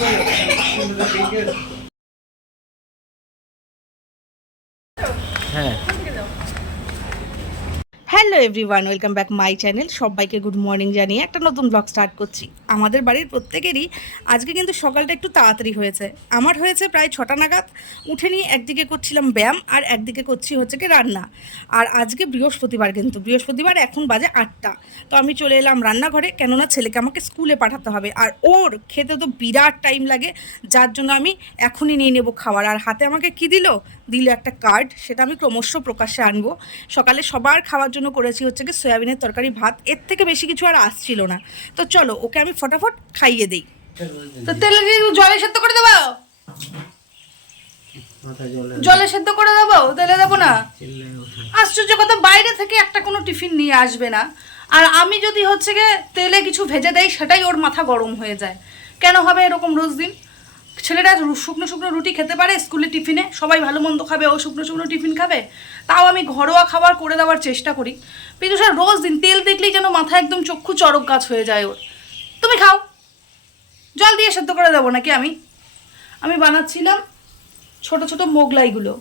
হ্যাঁ, hello everyone, welcome back my channel. সবাইকে good morning জানিয়ে একটা নতুন ব্লগ স্টার্ট করছি। আমাদের বাড়ির প্রত্যেকেরই আজকে কিন্তু সকালটা একটু তাড়াতাড়ি হয়েছে। আমার হয়েছে প্রায় 6টা নাগাদ। উঠে নিয়ে একদিকে করছিলাম ব্যায়াম আর একদিকে করছি হচ্ছে কি রান্না। আর আজকে বৃহস্পতিবার, কিন্তু বৃহস্পতিবার এখন বাজে 8টা। তো আমি চলে এলাম রান্নাঘরে, কেননা ছেলেকে আমাকে স্কুলে পাঠাতে হবে আর ওর খেতে তো বিরাট টাইম লাগে, যার জন্য আমি এখনই নিয়ে নেব খাবার। আর হাতে আমাকে কি দিল একটা কার্ড, সেটা আমি ক্রমশ প্রকাশ্যে আনবো। সকালে সবার খাওয়ার জন্য করেছি হচ্ছে কি সয়াবিনের তরকারি ভাত, এর থেকে বেশি কিছু আর আসছিল না। তো চলো ওকে আমি ফটাফট খাইয়ে দিই। তো তেলে দিয়ে জলে সেদ্ধ করে দেবো, জলে সেদ্ধ করে দেবো, তেলে দেবো না। আশ্চর্য কথা, বাইরে থেকে একটা কোনো টিফিন নিয়ে আসবে না, আর আমি যদি হচ্ছে গিয়ে তেলে কিছু ভেজে দেই সেটাই ওর মাথা গরম হয়ে যায়। কেন হবে এরকম রোজ দিন? ছেলেরা শুকনো শুকনো রুটি খেতে পারে স্কুলে টিফিনে, সবাই ভালো মন্দ খাবে, ও শুকনো শুকনো টিফিন খাবে। তাও আমি ঘরোয়া খাবার করে দেওয়ার চেষ্টা করি। পিজুষার রোজ দিন তেল দেখলেই যেন মাথা একদম চক্ষু চড়ক গাছ হয়ে যায় ওর। তুমি খাও, জল দিয়ে সেদ্ধ করে দেবো নাকি? আমি বানাচ্ছিলাম ছোট ছোট মোগলাইগুলো।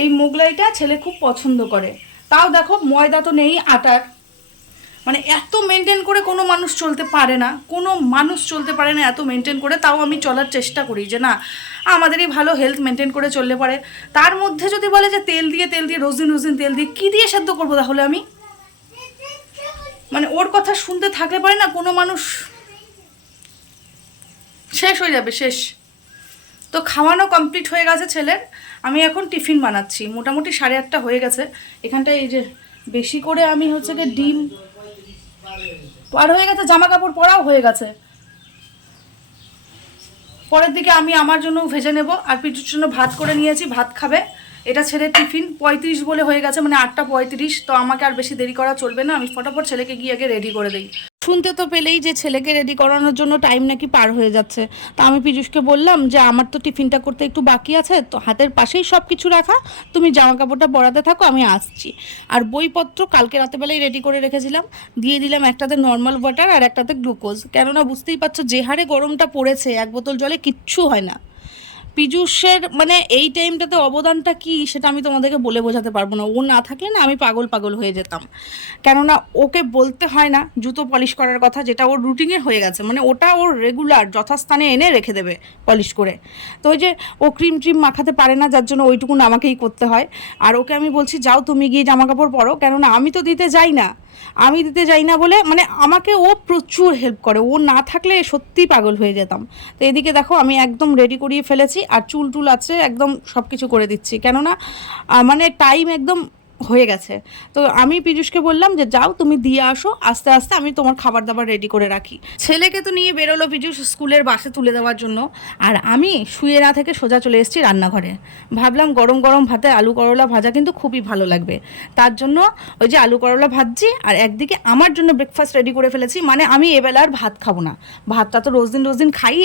এই মোগলাইটা ছেলে খুব পছন্দ করে। তাও দেখো ময়দা তো নেই, আটার। মানে এত মেনটেন করে কোনো মানুষ চলতে পারে না, কোনো মানুষ চলতে পারে না এত মেনটেন করে। তাও আমি চলার চেষ্টা করি যে না, আমাদেরই ভালো হেলথ মেনটেন করে চললে পারে। তার মধ্যে যদি বলে যে তেল দিয়ে রোজ দিন তেল দিয়ে, কী দিয়ে সেদ্ধ করবো তাহলে আমি? মানে ওর কথা শুনতে থাকলে পারে না কোনো মানুষ, শেষ হয়ে যাবে, শেষ। তো খাওয়ানো কমপ্লিট হয়ে গেছে ছেলের। আমি এখন টিফিন বানাচ্ছি, মোটামুটি 8:30 হয়ে গেছে। এখানটায় এই যে বেশি করে আমি হচ্ছে গিয়ে ডিম পার হয়ে গেছে, জামা কাপড় পরাও হয়ে গেছে। পরের দিকে আমি আমার জন্য ভেজে নেব, আর পিঠুর জন্য ভাত করে নিয়েছি, ভাত খাবে। এটা ছেলের টিফিন 35 বলে হয়ে গেছে, মানে 8:35। তো আমাকে আর বেশি দেরি করা চলবে না, আমি ফটাফট ছেলেকে গিয়ে আগে রেডি করে দিই। শুনতে তো পেলেই যে ছেলেকে রেডি করানোর জন্য টাইম নাকি পার হয়ে যাচ্ছে। তা আমি পীযূষকে বললাম যে আমার তো টিফিনটা করতে একটু বাকি আছে, তো হাতের পাশেই সব কিছু রাখা, তুমি জামা কাপড়টা পরাতে থাকো, আমি আসছি। আর বইপত্র কালকে রাতেবেলায় রেডি করে রেখেছিলাম, দিয়ে দিলাম একটাতে নর্মাল ওয়াটার আর একটাতে গ্লুকোজ। কেননা বুঝতেই পারছো যে হারে গরমটা পড়েছে, 1 বোতল জলে কিচ্ছু হয় না। পীযূষের মানে এই টাইমটাতে অবদানটা কি সেটা আমি তোমাদেরকে বলে বোঝাতে পারবো না। ও না থাকলে না আমি পাগল হয়ে যেতাম। কেননা ওকে বলতে হয় না জুতো পলিশ করার কথা, যেটা ওর রুটিনে হয়ে গেছে। মানে ওটা ওর রেগুলার যথাস্থানে এনে রেখে দেবে পলিশ করে। তো ওই যে ও ক্রিম মাখাতে পারে না, যার জন্য ওইটুকুন আমাকেই করতে হয়। আর ওকে আমি বলছি যাও তুমি গিয়ে জামা কাপড় পরো, কেননা আমি তো দিতে যাই না। আমি দিতে যাই না বলে মানে আমাকে ও প্রচুর হেল্প করে, ও না থাকলে সত্যি পাগল হয়ে যেতাম। তো এদিকে দেখো আমি একদম রেডি করিয়ে ফেলেছি, আর চুল আছে একদম সব কিছু করে দিচ্ছি, কেননা মানে টাইম একদম হয়ে গেছে। তো আমি পীযূষকে বললাম যে যাও তুমি দিয়ে আসো, আস্তে আস্তে আমি তোমার খাবার দাবার রেডি করে রাখি। ছেলেকে তো নিয়ে বেরোলো পীযূষ স্কুলের বাসে তুলে দেওয়ার জন্য, আর আমি শুয়ে না থেকে সোজা চলে এসেছি রান্নাঘরে। ভাবলাম গরম গরম ভাতে আলু করলা ভাজা কিন্তু খুবই ভালো লাগবে, তার জন্য ওই যে আলু করলা ভাজছি। আর একদিকে আমার জন্য ব্রেকফাস্ট রেডি করে ফেলেছি, মানে আমি এবেলা আর ভাত খাবো না। ভাতটা তো রোজ দিন খাই,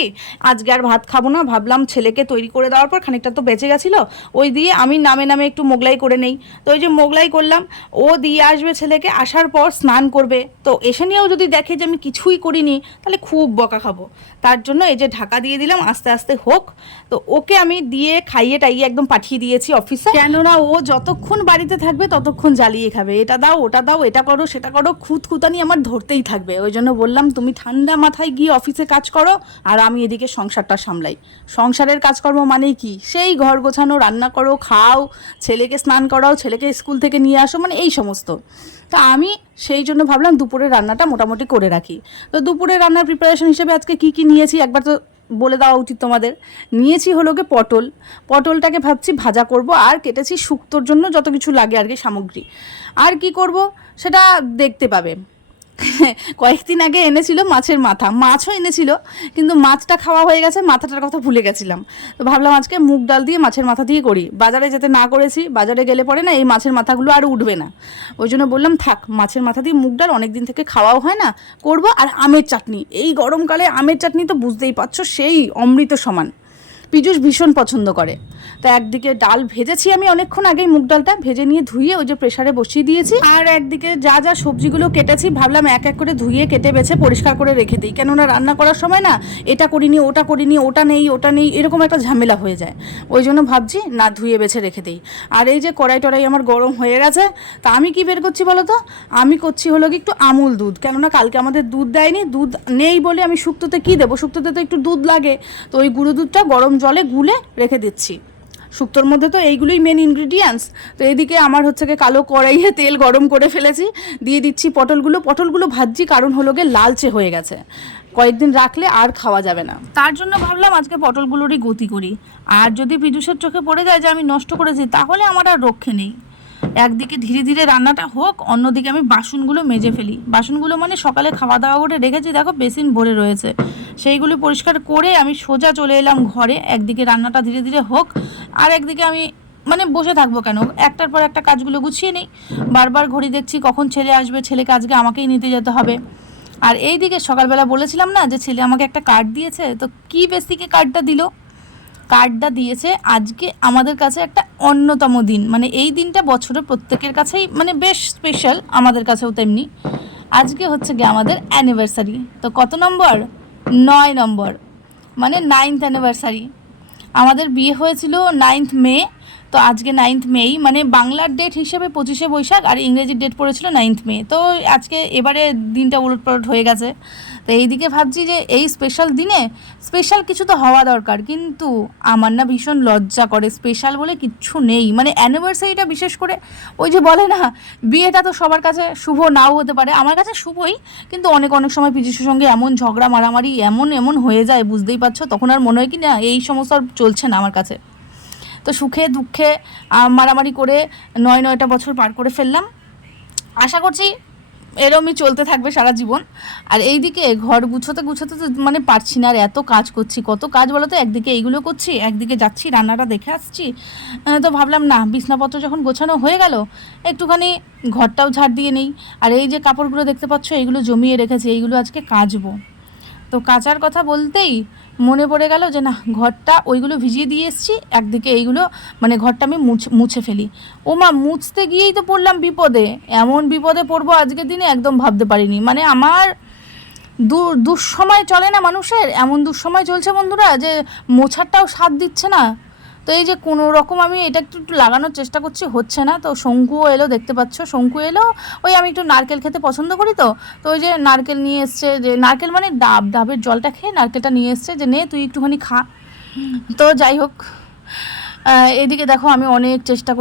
আজকে আর ভাত খাবো না। ভাবলাম ছেলেকে তৈরি করে দেওয়ার পর খানিকটা তো বেঁচে গেছিলো, ওই দিয়ে আমি নামে একটু মোগলাই করে নেই। তো ওই যে মোগলাই করলাম, ও দিয়ে আসবে ছেলেকে, আসার পর স্নান করবে। তো এসে নিয়েও যদি দেখে যে আমি কিছুই করিনি তাহলে খুব বকা খাবো। তার জন্য এই যে ঢাকা দিয়ে দিলাম, আস্তে আস্তে হোক। তো ওকে আমি দিয়ে খাইয়ে টাইয়ে একদম পাঠিয়ে দিয়েছি অফিসে, কেননা ও যতক্ষণ বাড়িতে থাকবে ততক্ষণ জ্বালিয়ে খাবে, এটা দাও ওটা দাও, এটা করো সেটা করো, খুঁতখুতানি আমার ধরতেই থাকবে। ওই জন্য বললাম তুমি ঠান্ডা মাথায় গিয়ে অফিসে কাজ করো, আর আমি এদিকে সংসারটা সামলাই। সংসারের কাজকর্ম মানেই কি, সেই ঘর গোছানো, রান্না করো, খাও, ছেলেকে স্নান করাও, ছেলেকে স্কুল থেকে নিয়ে আসো, মানে এই সমস্ত। তো আমি সেই জন্য ভাবলাম দুপুরের রান্নাটা মোটামুটি করে রাখি। তো দুপুরের রান্নার প্রিপারেশন হিসেবে আজকে কি নিয়েছি একবার তো বলে দেওয়া উচিত তোমাদের। নিয়েছি হলো গিয়ে পটলটাকে ভাবছি ভাজা করব, আর কেটেছি শুক্তোর জন্য যত কিছু লাগে আর কি সামগ্রী। আর কি করব সেটা দেখতে পাবে। কয়েকদিন আগে এনেছিল মাছের মাথা, মাছও এনেছিল, কিন্তু মাছটা খাওয়া হয়ে গেছে, মাথাটার কথা ভুলে গেছিলাম। তো ভাবলাম আজকে মুগ ডাল দিয়ে মাছের মাথা দিয়ে করি। বাজারে যেতে না করেছি, বাজারে গেলে পরে না এই মাছের মাথাগুলো আর উঠবে না। ওই জন্য বললাম থাক, মাছের মাথা দিয়ে মুগ ডাল অনেক দিন থেকে খাওয়াও হয় না, করব। আর আমের চাটনি, এই গরমকালে আমের চাটনি তো বুঝতেই পারছো সেই অমৃত সমান। পীযূষ ভীষণ পছন্দ করে। তো একদিকে ডাল ভেজেছি আমি অনেকক্ষণ আগেই, মুগ ডালটা ভেজে নিয়ে ধুয়ে ওই যে প্রেসারে বসিয়ে দিয়েছি, আর একদিকে যা যা সবজিগুলো কেটেছি ভাবলাম এক এক করে ধুয়ে কেটে বেছে পরিষ্কার করে রেখে দিই, কেননা রান্না করার সময় না এটা করিনি ওটা নেই এরকম একটা ঝামেলা হয়ে যায়। ওই জন্য ভাবছি না ধুয়ে বেছে রেখে দিই। আর এই যে কড়াই টড়াই আমার গরম হয়ে গেছে, তা আমি কি বের করছি বলো তো, আমি করছি হলো কি একটু আমুল দুধ, কেননা কালকে আমাদের দুধ দেয়নি, দুধ নেই বলে আমি শুক্তোতে কী দেবো, শুক্তোতে তো একটু দুধ লাগে, তো ওই গুঁড়ো দুধটা গরম জলে গুলে রেখে দিচ্ছি। শুক্তোর মধ্যে তো এইগুলোই মেন ইনগ্রিডিয়েন্টস। তো এইদিকে আমার হচ্ছে গিয়ে কালো কড়াইয়ে তেল গরম করে ফেলেছি, দিয়ে দিচ্ছি পটলগুলো ভাজছি, কারণ হলো গিয়ে লালচে হয়ে গেছে, কয়েকদিন রাখলে আর খাওয়া যাবে না, তার জন্য ভাবলাম আজকে পটলগুলোরই গতি করি। আর যদি পীযূষের চোখে পড়ে যায় যে আমি নষ্ট করেছি, তাহলে আমার আর রক্ষে নেই। একদিকে ধীরে ধীরে রান্নাটা হোক, অন্যদিকে আমি বাসনগুলো মেজে ফেলি। বাসনগুলো মানে সকালে খাওয়া দাওয়া করে রেখেছি, দেখো বেসিন ভরে রয়েছে, সেইগুলো পরিষ্কার করে আমি সোজা চলে এলাম ঘরে। একদিকে রান্নাটা ধীরে ধীরে হোক, আর একদিকে আমি মানে বসে থাকবো কেন, একটার পর একটা কাজগুলো গুছিয়ে নিই। বারবার ঘড়ি দেখছি কখন ছেলে আসবে, ছেলেকে আজকে আমাকেই নিতে যেতে হবে। আর এইদিকে সকালবেলা বলেছিলাম না যে ছেলে আমাকে একটা কার্ড দিয়েছে, তো কি বেসিকে কার্ডটা দিয়েছে আজকে আমাদের কাছে একটা অন্যতম দিন, মানে এই দিনটা বছরে প্রত্যেকের কাছেই মানে বেশ স্পেশাল, আমাদের কাছেও তেমনি। আজকে হচ্ছে গিয়ে আমাদের অ্যানিভার্সারি। তো কত নম্বর? 9 নম্বর, মানে 9th অ্যানিভার্সারি। আমাদের বিয়ে হয়েছিল 9th মে, তো আজকে 9th মেই, মানে বাংলার ডেট হিসেবে 25শে বৈশাখ, আর ইংরেজির ডেট পড়েছিল 9th মে। তো আজকে এবারে দিনটা উলটপালট হয়ে গেছে। তো এইদিকে ভাবছি যে এই স্পেশাল দিনে স্পেশাল কিছু তো হওয়া দরকার, কিন্তু আমার না ভীষণ লজ্জা করে, স্পেশাল বলে কিচ্ছু নেই। মানে অ্যানিভার্সারিটা বিশেষ করে, ওই যে বলে না বিয়েটা তো সবার কাছে শুভ নাও হতে পারে, আমার কাছে শুভই, কিন্তু অনেক সময় পীযূষের সঙ্গে এমন ঝগড়া মারামারি এমন হয়ে যায়, বুঝতেই পারছো, তখন আর মনে হয় কি না এই সমস্ত আর চলছে না আমার কাছে। তো সুখে দুঃখে মারামারি করে 9টা বছর পার করে ফেললাম, আশা করছি এরমই চলতে থাকবে সারা জীবন। আর এইদিকে ঘর গুছোতে তো মানে পারছি না, আর এত কাজ করছি, কত কাজ বলো তো, একদিকে এইগুলো করছি, একদিকে যাচ্ছি রান্নাটা দেখে আসছি। তো ভাবলাম না, বিছনাপত্র যখন গোছানো হয়ে গেল, একটুখানি ঘরটাও ঝাড় দিয়ে নেই। আর এই যে কাপড়গুলো দেখতে পাচ্ছ, এইগুলো জমিয়ে রেখেছি, এইগুলো আজকে কাচবো। তো কাচার কথা বলতেই মনে পড়ে গেল যে না, ঘরটা ওইগুলো ভিজিয়ে দিয়ে এসেছি, একদিকে এইগুলো মানে ঘরটা আমি মুছে ফেলি। ও মা, মুছতে গিয়েই তো পড়লাম বিপদে, এমন বিপদে পড়বো আজকের দিনে একদম ভাবতে পারিনি। মানে আমার দুঃসময় চলে না মানুষের, এমন দুঃসময় চলছে বন্ধুরা যে মোছারটাও সাথ দিচ্ছে না। তো এই যে কোনো রকম আমি এটা একটু লাগানোর চেষ্টা করছি, হচ্ছে না। তো শঙ্কুও এলো, দেখতে পাচ্ছ শঙ্কু এলো, ওই আমি একটু নারকেল খেতে পছন্দ করি, তো ওই যে নারকেল নিয়ে এসছে, যে নারকেল মানে ডাবের জলটা খেয়ে নারকেলটা নিয়ে এসছে, যে নে তুই একটুখানি খা। তো যাই হোক, এদিকে দেখো আমি অনেক চেষ্টা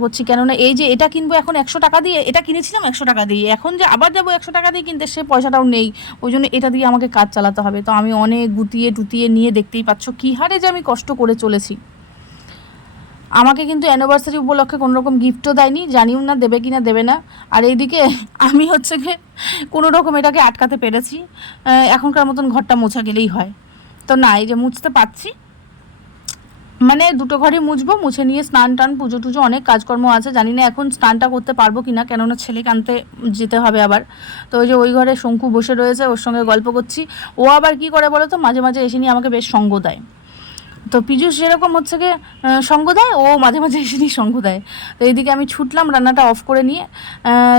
করছি, কেননা এই যে এটা কিনবো এখন 100 টাকা দিয়ে, এটা কিনেছিলাম 100 টাকা দিয়ে, এখন যে আবার যাবো 100 টাকা দিয়ে কিনতে, সে পয়সাটাও নেই, ওই জন্য এটা দিয়ে আমাকে কাজ চালাতে হবে। তো আমি অনেক গুটিয়ে নিয়ে, দেখতেই পাচ্ছ কী হারে যে আমি কষ্ট করে চলেছি। আমাকে কিন্তু অ্যানিভার্সারি উপলক্ষে কোনো রকম গিফটও দেয়নি, জানিও না দেবে কি না দেবে না। আর এইদিকে আমি হচ্ছে গিয়ে কোনো রকম এটাকে আটকাতে পেরেছি, এখনকার মতন ঘরটা মোছা গেলেই হয়। তো না, এই যে মুছতে পারছি, মানে দুটো ঘরই মুছে নিয়ে স্নান টান পুজো টুজো অনেক কাজকর্ম আছে, জানি না এখন স্নানটা করতে পারবো কি না, কেননা ছেলেকে আনতে যেতে হবে আবার। তো ওই যে ওই ঘরে শঙ্কু বসে রয়েছে, ওর সঙ্গে গল্প করছি। ও আবার কি করে বলো তো, মাঝে মাঝে এসে নিয়ে আমাকে বেশ সঙ্গ দেয়। তো পীযূষ যেরকম হচ্ছে গিয়ে সঙ্গ দেয়, ও মাঝে মাঝে এসে নিয়ে সঙ্গ দেয়। তো এইদিকে আমি ছুটলাম রান্নাটা অফ করে নিয়ে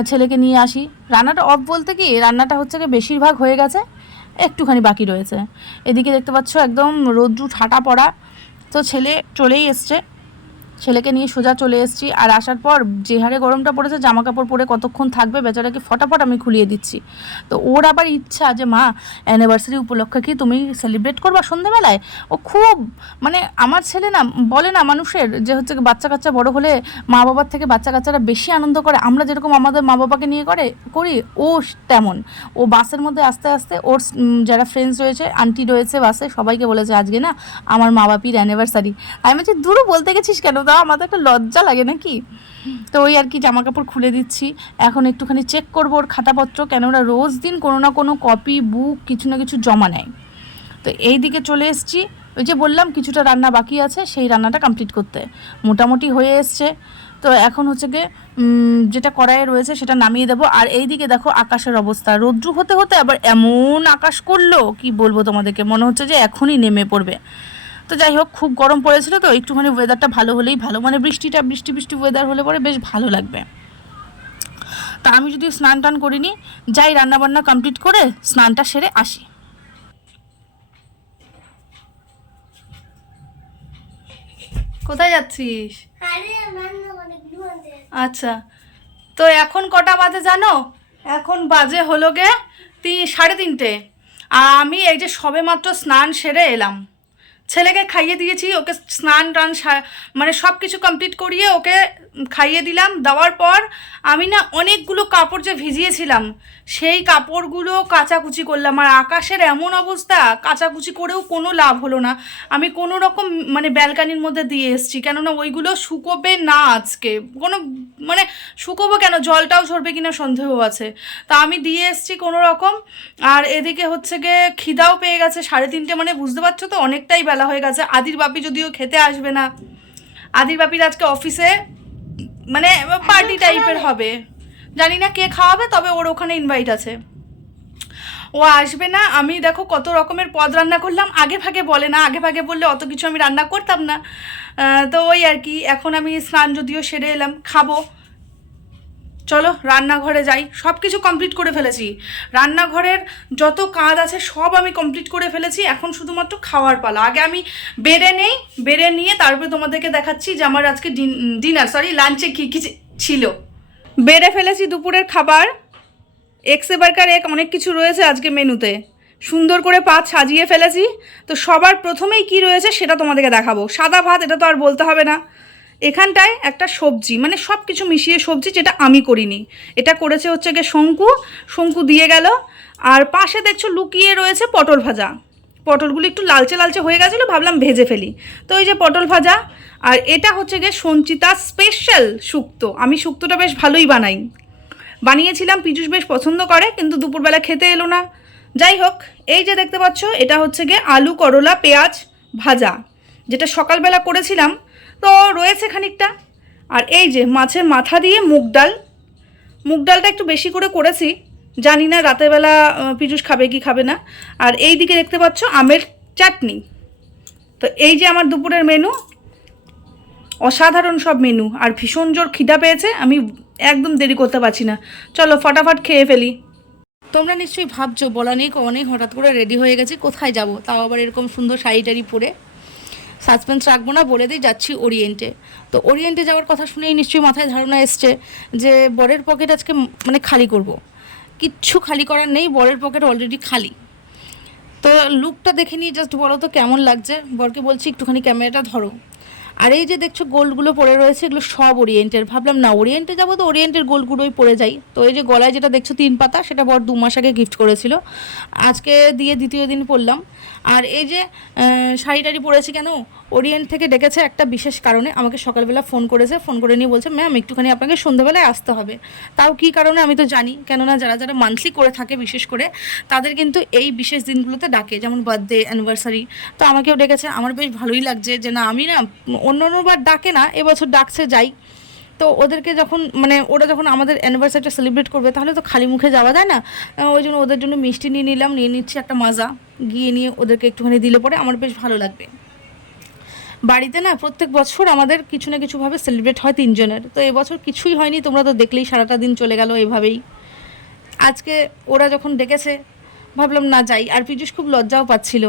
ছেলেকে নিয়ে আসি। রান্নাটা অফ বলতে কি, রান্নাটা হচ্ছে গিয়ে বেশিরভাগ হয়ে গেছে, একটুখানি বাকি রয়েছে। এদিকে দেখতে পাচ্ছ একদম রোদ্রু ঠাটা পড়া। তো ছেলে চলেই এসছে, ছেলেকে নিয়ে সোজা চলে এসেছি। আর আসার পর যে হারে গরমটা পড়েছে, জামা কাপড় পরে কতক্ষণ থাকবে বেচারাকে, ফটাফট আমি খুলিয়ে দিচ্ছি। তো ওর আবার ইচ্ছা যে মা অ্যানিভার্সারি উপলক্ষে কি তুমি সেলিব্রেট করবা সন্ধ্যেবেলায়। ও খুব মানে, আমার ছেলে না বলে না মানুষের যে হচ্ছে বাচ্চা কাচ্চা বড় হলে মা বাবার থেকে বাচ্চা কাচ্চারা বেশি আনন্দ করে, আমরা যেরকম আমাদের মা বাবাকে নিয়ে করি, ও তেমন। ও বাসের মধ্যে আস্তে আস্তে ওর যারা ফ্রেন্ডস রয়েছে, আন্টি রয়েছে বাসে, সবাইকে বলেছে আজকে না আমার মা বাপির অ্যানিভার্সারি। আমি বলছি দূরও বলতে গেছিস কেন, তা আমাদের একটা লজ্জা লাগে নাকি। তো ওই আর কি জামা কাপড় খুলে দিচ্ছি, এখন একটুখানি চেক করবো ওর খাতাপত্র, কেন ওরা রোজ দিন কোনো না কোনো কপি বুক কিছু না কিছু জমা নেয়। তো এই দিকে চলে এসেছি, ওই যে বললাম কিছুটা রান্না বাকি আছে, সেই রান্নাটা কমপ্লিট করতে মোটামুটি হয়ে এসছে। তো এখন হচ্ছে গিয়ে যেটা কড়াইয়ে রয়েছে সেটা নামিয়ে দেবো। আর এই দিকে দেখো আকাশের অবস্থা, রৌদ্র হতে হতে আবার এমন আকাশ করলো, কি বলবো তোমাদেরকে, মনে হচ্ছে যে এখনই নেমে পড়বে। তো যাই হোক, খুব গরম পড়েছিল তো একটুখানি ওয়েদারটা ভালো হলেই ভালো, মানে বৃষ্টি বৃষ্টি ওয়েদার হলে পরে বেশ ভালো লাগবে। তা আমি যদি স্নান টান করিনি, যাই রান্নাবান্না কমপ্লিট করে স্নানটা সেরে আসি। কোথায় যাচ্ছিস? আচ্ছা, তো এখন কটা বাজে জানো? এখন বাজে হলো গে 3:30। আর আমি এই যে সবে মাত্র স্নান সেরে এলাম, ছেলেকে খাইয়ে দিয়েছি, ওকে স্নান টান মানে সব কিছু কমপ্লিট করিয়ে ওকে খাইয়ে দিলাম। দেওয়ার পর আমি না অনেকগুলো কাপড় যে ভিজিয়েছিলাম সেই কাপড়গুলো কাচাকুচি করলাম। আর আকাশের এমন অবস্থা, কাচাকুচি করেও কোনো লাভ হলো না। আমি কোনো রকম মানে ব্যালকানির মধ্যে দিয়ে এসেছি, কেননা ওইগুলো শুকোবে না আজকে, কোনো মানে শুকোবো কেন, জলটাও ঝরবে কিনা সন্দেহ আছে। তা আমি দিয়ে এসেছি কোনো রকম। আর এদিকে হচ্ছে গিয়ে খিদাও পেয়ে গেছে 3:30, মানে বুঝতে পারছো তো অনেকটাই বেলা হয়ে গেছে। আদির বাপি যদিও খেতে আসবে না, আদির বাপির আজকে অফিসে মানে পার্টি টাইপের হবে, জানি না কে খাওয়াবে, তবে ওর ওখানে ইনভাইট আছে, ও আসবে না। আমি দেখো কত রকমের পদ রান্না করলাম, আগে ভাগে বলে না, আগে ভাগে বললে অত কিছু আমি রান্না করতাম না। তো ওই আর কি, এখন আমি স্নান যদিও সেরে এলাম, খাবো। চলো রান্নাঘরে যাই, সব কিছু কমপ্লিট করে ফেলেছি, রান্নাঘরের যত কাজ আছে সব আমি কমপ্লিট করে ফেলেছি, এখন শুধুমাত্র খাওয়ার পালা। আগে আমি বেড়ে নেই, বেড়ে নিয়ে তারপরে তোমাদেরকে দেখাচ্ছি যে আমার আজকে লাঞ্চে কী কী ছিল। বেড়ে ফেলেছি দুপুরের খাবার, এক্সে বার্গার এক অনেক কিছু রয়েছে আজকে মেনুতে, সুন্দর করে পাত সাজিয়ে ফেলেছি। তো সবার প্রথমেই কি রয়েছে সেটা তোমাদেরকে দেখাবো। সাদা ভাত, এটা তো আর বলতে হবে না। এখানটায় একটা সবজি, মানে সব কিছু মিশিয়ে সবজি, যেটা আমি করিনি, এটা করেছে হচ্ছে গিয়ে শঙ্কু দিয়ে গেল। আর পাশে দেখছো লুকিয়ে রয়েছে পটল ভাজা, পটলগুলো একটু লালচে লালচে হয়ে গেছিলো, ভাবলাম ভেজে ফেলি, তো এই যে পটল ভাজা। আর এটা হচ্ছে গিয়ে সঞ্চিতা স্পেশাল শুক্তো, আমি শুক্তোটা বেশ ভালোই বানিয়েছিলাম, পীযুষ বেশ পছন্দ করে, কিন্তু দুপুরবেলা খেতে এলো না। যাই হোক, এই যে দেখতে পাচ্ছ এটা হচ্ছে গিয়ে আলু করলা পেঁয়াজ ভাজা, যেটা সকালবেলা করেছিলাম, তো রয়েছে খানিকটা। আর এই যে মাছের মাথা দিয়ে মুগ ডালটা একটু বেশি করে করেছি, জানি না রাতের বেলা পীযুষ খাবে কি খাবে না। আর এই দিকে দেখতে পাচ্ছ আমের চাটনি। তো এই যে আমার দুপুরের মেনু, অসাধারণ সব মেনু। আর ভীষণ জোর খিদা পেয়েছে, আমি একদম দেরি করতে পারছি না, চলো ফটাফট খেয়ে ফেলি। তোমরা নিশ্চয়ই ভাবছো বলা নেই অনেক হঠাৎ করে রেডি হয়ে গেছি, কোথায় যাব, তাও আবার এরকম সুন্দর শাড়ি টাড়ি পরে। সাসপেন্স রাখবো না, বলে দিই যাচ্ছি ওরিয়েন্টে। তো ওরিয়েন্টে যাওয়ার কথা শুনেই নিশ্চয়ই মাথায় ধারণা এসছে যে বরের পকেট আজকে মানে খালি করব। কিচ্ছু খালি করার নেই, বরের পকেট অলরেডি খালি। তো লুকটা দেখে নিয়ে জাস্ট বলো তো কেমন লাগছে। বরকে বলছি একটুখানি ক্যামেরাটা ধরো। আর এই যে দেখছো গোল্ডগুলো পরে রয়েছে, এগুলো সব ওরিয়েন্টের। ভাবলাম না ওরিয়েন্টে যাবো তো ওরিয়েন্টের গোল্ডগুলোই পরে যাই। তো এই যে গলায় যেটা দেখছো 3 পাতা, সেটা বর 2 মাস আগে গিফট করেছিল, আজকে দিয়ে দ্বিতীয় দিন পরলাম। আর এই যে শাড়ি টাড়ি পরেছি কেন, ওরিয়েন্ট থেকে ডেকেছে একটা বিশেষ কারণে, আমাকে সকালবেলা ফোন করে নিয়ে বলছে ম্যাম একটুখানি আপনাকে সন্ধ্যাবেলায় আসতে হবে। তাও কী কারণে আমি তো জানি, কেননা যারা যারা মান্থলি করে থাকে বিশেষ করে তাদের কিন্তু এই বিশেষ দিনগুলোতে ডাকে, যেমন বার্থডে অ্যানিভার্সারি। তো আমাকেও ডেকেছে, আমার বেশ ভালোই লাগছে যে না, আমি না অন্যবার ডাকে না, এবছর ডাকছে যাই। তো ওদেরকে যখন মানে ওরা যখন আমাদের অ্যানিভার্সারিটা সেলিব্রেট করবে, তাহলে তো খালি মুখে যাওয়া যায় না। ওই জন্য ওদের জন্য মিষ্টি নিয়ে নিচ্ছি একটা মাজা, গিয়ে নিয়ে ওদেরকে একটুখানি দিলে পরে আমার বেশ ভালো লাগবে। বাড়িতে না প্রত্যেক বছর আমাদের কিছু না কিছুভাবে সেলিব্রেট হয় 3 জনের, তো এবছর কিছুই হয়নি, তোমরা তো দেখলেই সারাটা দিন চলে গেল এভাবেই। আজকে ওরা যখন ডেকেছে ভাবলাম না যাই। আর পীযুষ খুব লজ্জাও পাচ্ছিল,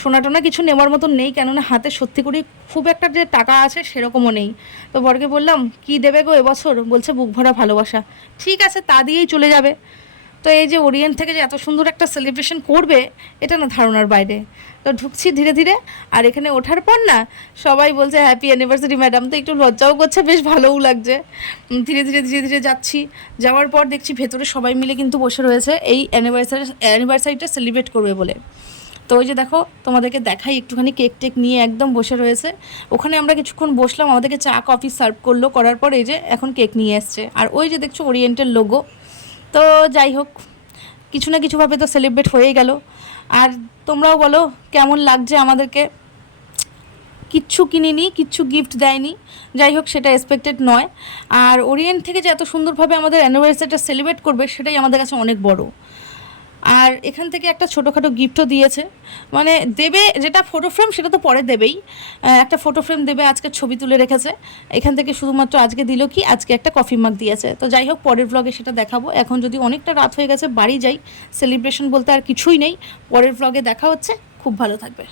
সোনাটোনা কিছু নেওয়ার মতন নেই, কেননা হাতে সত্যি করে খুব একটা যে টাকা আছে সেরকমও নেই। তো বরকে বললাম কি দেবে গো এবছর, বলছে বুক ভরা ভালোবাসা। ঠিক আছে, তা দিয়েই চলে যাবে। তো এই যে ওরিয়েন্ট থেকে যে এত সুন্দর একটা সেলিব্রেশন করবে, এটা না ধারণার বাইরে। তো ঢুকছি ধীরে ধীরে, আর এখানে ওঠার পর না সবাই বলছে হ্যাপি অ্যানিভার্সারি ম্যাডাম, তো একটু লজ্জাও করছে, বেশ ভালোও লাগছে। ধীরে ধীরে যাচ্ছি, যাওয়ার পর দেখছি ভেতরে সবাই মিলে কিন্তু বসে রয়েছে এই অ্যানিভার্সারিটা সেলিব্রেট করবে বলে। তো ওই যে দেখো তোমাদেরকে দেখাই একটুখানি, কেক টেক নিয়ে একদম বসে রয়েছে। ওখানে আমরা কিছুক্ষণ বসলাম, আমাদেরকে চা কফি সার্ভ করলো, করার পর এই যে এখন কেক নিয়ে এসছে। আর ওই যে দেখছো ওরিয়েন্টের লোগো। তো যাই হোক, কিছু না কিছুভাবে তো সেলিব্রেট হয়েই গেল। আর তোমরাও বলো কেমন লাগছে আমাদেরকে। কিচ্ছু কিনিনি, কিচ্ছু গিফট দেয়নি, যাই হোক সেটা এক্সপেক্টেড নয়। আর ওরিয়েন্ট থেকে যে এত সুন্দরভাবে আমাদের অ্যানিভার্সারিটা সেলিব্রেট করবে, সেটাই আমাদের কাছে অনেক বড়। আর এখান থেকে একটা ছোটোখাটো গিফটও দিয়েছে, মানে দেবে, যেটা ফটো ফ্রেম সেটা তো পরে দেবেই, একটা ফটো ফ্রেম দেবে, আজকে ছবি তুলে রেখেছে এখান থেকে, শুধুমাত্র আজকে দিল কি আজকে একটা কফি মাগ দিয়েছে। তো যাই হোক, পরের ব্লগে সেটা দেখাবো। এখন যদি অনেকটা রাত হয়ে গেছে, বাড়ি যাই, সেলিব্রেশন বলতে আর কিছুই নেই। পরের ব্লগে দেখা হচ্ছে, খুব ভালো থাকবে।